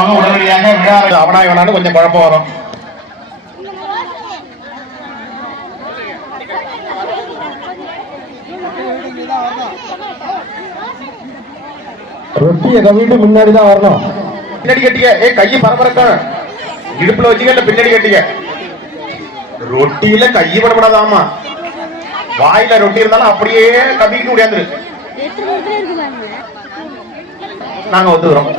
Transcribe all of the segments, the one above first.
போறவங்க உடனடியாக விழா அவனா இவனான்னு கொஞ்சம் குழப்பம் வரும். ரொட்டியை கவிட்டு முன்னாடி தான் வரணும். பின்னாடி கட்டிக்க. ஏ கையை பரபரக்கும் இடுப்புல வச்சுக்க இல்ல பின்னாடி கட்டிக்க? ரொட்டியில கையை படப்படாதாமா வாயில ரொட்டி இருந்தாலும் அப்படியே கவிக்கிட்டு முடியாந்துரு நாங்க ஒத்துக்கிறோம்.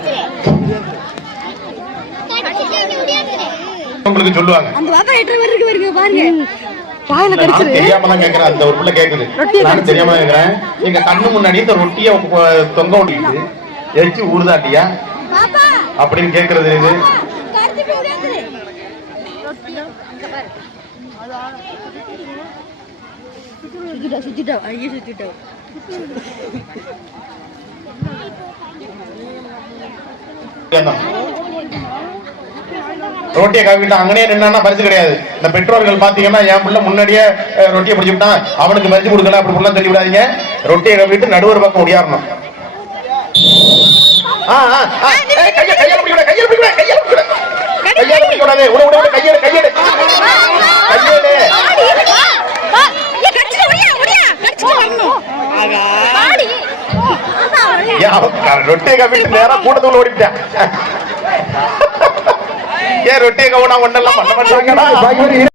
உங்களுக்கு சொல்லுவாங்க. அந்த பாப்பா எட்டு மணி இருக்கு பாருங்க பாருங்க. வாயில தெரியாம தான் கேக்குறேன். அந்த ஒரு பிள்ளை கேக்குது. நானும் தெரியாம கேக்குறேன். எங்க கண்ணு முன்னாடி இந்த ரொட்டிய தொங்க விட்டுக்கிட்டு எரிச்சு ஊறுதாட்டியா? பாப்பா! அப்படின்னு கேக்குறது இது. சுத்திட்டா சுத்திட்டா ஐயோ சுத்திட்டா. ரொட்டியை கவிட்டு அங்கனே நின்னா பரிசு கிடையாது இந்த பெற்றோர்கள் பாத்தீங்கன்னா என் பிள்ளை முன்னாடியே ரொட்டியை பிடிச்சு விட்டான் அவனுக்கு பரிசு கொடுக்கல அப்படி தள்ளி விடாதீங்க ரொட்டியை கவிட்டு நடுவர் பக்கம் அவன் ரொட்டியை கவிட்டு நேரா கூட்டத்துக்குள்ள ஓடிட்டான் ஏன் ரொட்டியை கவுனா ஒன்னெல்லாம் பண்ண மாட்டாங்கடா?